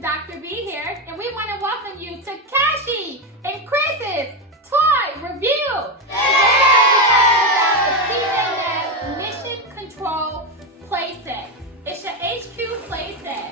Dr. B here, and we want to welcome you to Kashy and Chris's Toy Review. Today we're going to be talking about the Mission Control Playset. It's your HQ playset.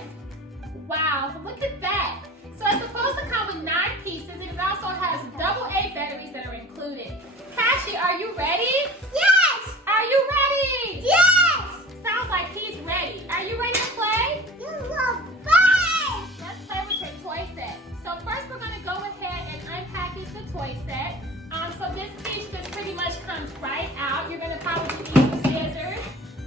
Wow, look at that. So it's supposed to come with 9 pieces, and it also has AA batteries that are included. Kashy, are you ready? Yes! Are you ready? Yes! Sounds like he's ready. Are you ready to play? You will play! Let's play with your toy set. So first we're going to go ahead and unpackage the toy set. So this piece just pretty much comes right out. You're going to probably need some scissors.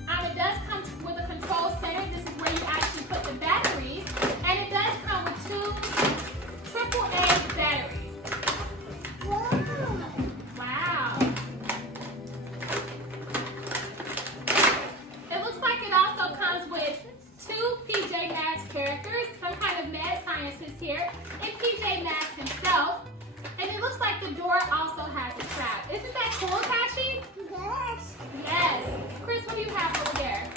It does come with a control center. This is where you actually put the batteries. And it does come with 2 AAA batteries. Wow. It looks like it also comes with 2 PJ Masks characters, some kind of mad scientist here, and PJ Masks himself. And it looks like the door also has a trap. Isn't that cool, Kashy? Yes. Yes. Chris, what do you have over there?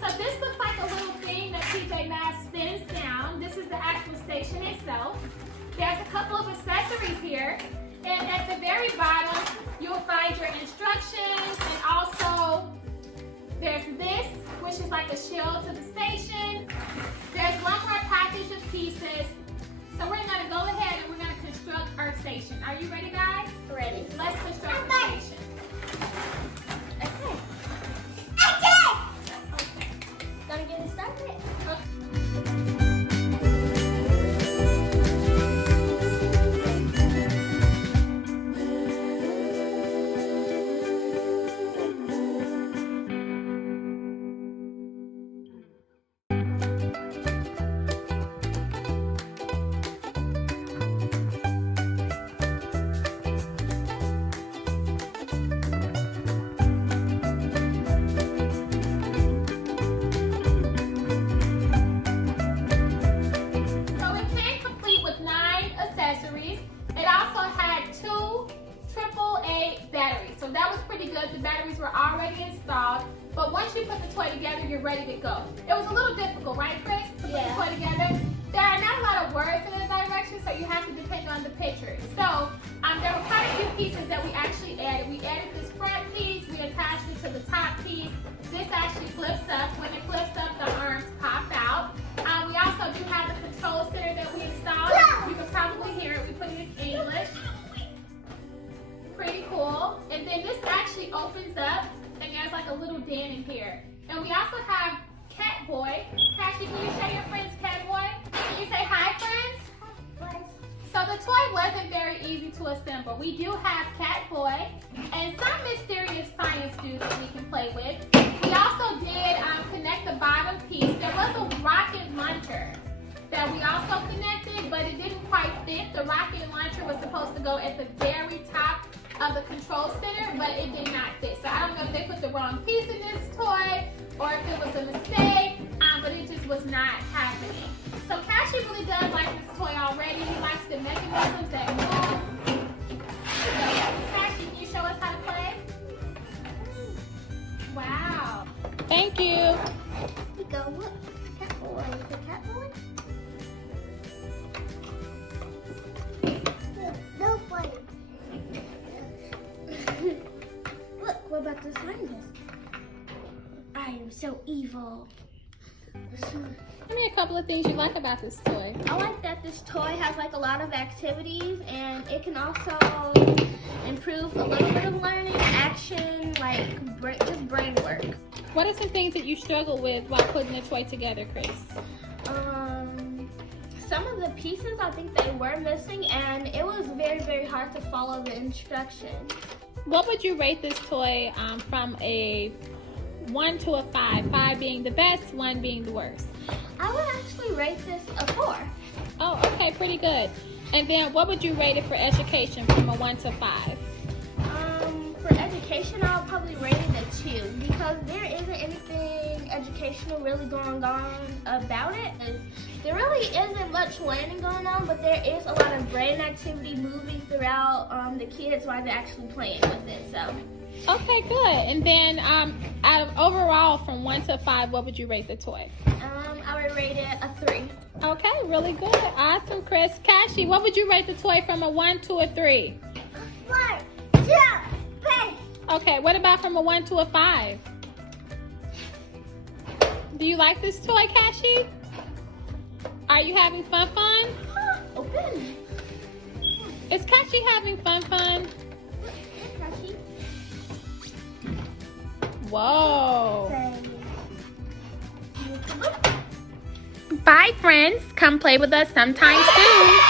So this looks like a little thing that PJ Masks spins down. This is the actual station itself. There's a couple of accessories here. And at the very bottom, you'll find your instructions, and also there's this, which is like a shield to the station. There's one more package of pieces. So we're going to go ahead and we're going to construct our station. Are you ready, guys? Ready. Let's construct the station. Okay. Okay. Gonna get it started? Okay. It also had 2 AAA batteries, so that was pretty good. The batteries were already installed, but once you put the toy together, you're ready to go. It was a little difficult, right, Chris, to put the toy together? There are not a lot of words in the directions, so you have to depend on the pictures. So there were quite a few pieces that we actually added. We added this front piece, we attached it to the top piece. This actually flips up. When it flips up, the arms pop out. We also do have the control center that we installed. You can probably hear it. We put it in English. Pretty cool. And then this actually opens up, and there's like a little den in here. And we also have Cat Boy. Kashy, can you show your friends Cat Boy? Can you say hi, friends? So the toy wasn't very easy to assemble. We do have Cat Boy and some mysterious science dude that we can play with. We also did connect the bottom piece. There was a rocket launcher that we also connected, but it didn't quite fit. The rocket launcher was supposed to go at the very top of the control center, but it did not fit. So I don't know if they put the wrong piece in this toy or if it was a mistake, but it just was not happening. So Kashy really does like this toy already. He likes the mechanisms that move. So Kashy, can you show us how to play? Wow. Thank you. Here we go. Look. Cat boy. The cat boy? No funny. Look, we're about to sign this. I am so evil. Tell me a couple of things you like about this toy. I like that this toy has like a lot of activities, and it can also improve a little bit of learning, action, like just brain work. What are some things that you struggle with while putting the toy together, Chris? Some of the pieces I think they were missing, and it was very, very hard to follow the instructions. What would you rate this toy from a 1 to a 5? 5 being the best, 1 being the worst. I would actually rate this a 4. Oh, okay, pretty good. And then what would you rate it for education from a 1 to 5? For education, I'll probably rate it a 2 because there isn't anything educational really going on about it. There really isn't much learning going on, but there is a lot of brain activity moving throughout the kids while they're actually playing with it. So. Okay, good. And then out of overall from 1 to 5, what would you rate the toy? I would rate it a 3. Okay, really good. Awesome, Chris. Kashy, what would you rate the toy from a 1 to a 3? 4, 2, 3. Okay, what about from a 1 to a 5? Do you like this toy, Kashy? Are you having fun? Open. Is Kashy having fun? Kashy. Whoa. Bye, friends. Come play with us sometime soon.